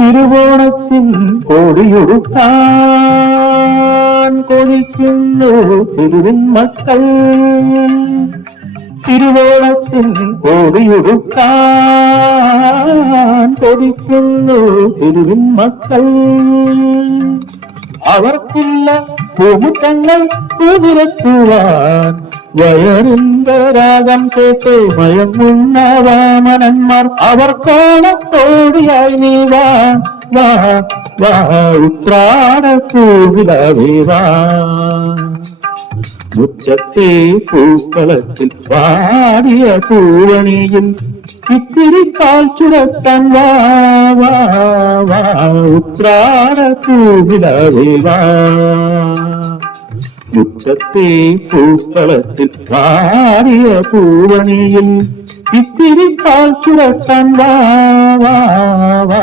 തിരുവോണത്തിൻ കോടിയൊടുക്കാൻ കൊതിക്കുന്നു തിരുവിൻ മക്കൾ. തിരുവോണത്തിൻ കോടിയൊടുക്കാൻ കൊതിക്കുന്നു തിരുവിൻ മക്കൾ. അവർക്കില്ല പൂമുറ്റങ്ങൾ പൂനിരത്തുവാൻ വയറിന്റെ രാഗം കേട്ട് മയങ്ങുന്ന വാമനന്മാർ. അവർക്കോണത്തോടിയായി നീ വാ വാ വാ ഉത്രാടപ്പൂവിലവേ വാ. മുറ്റത്തെ പൂക്കളത്തിൽ വാടിയ പൂവണിയിൽ ഇത്തിരി കാൽ ചുരത്താൻ വാ വാ വാ ഉത്രാടപ്പൂവിലവേ വാ. മുറ്റത്തെ പൂക്കളത്തിൽ വാടിയ പൂവണിയിൽ ഇത്തിരി കാൽ ചുരത്താൻ വാ വാ വാ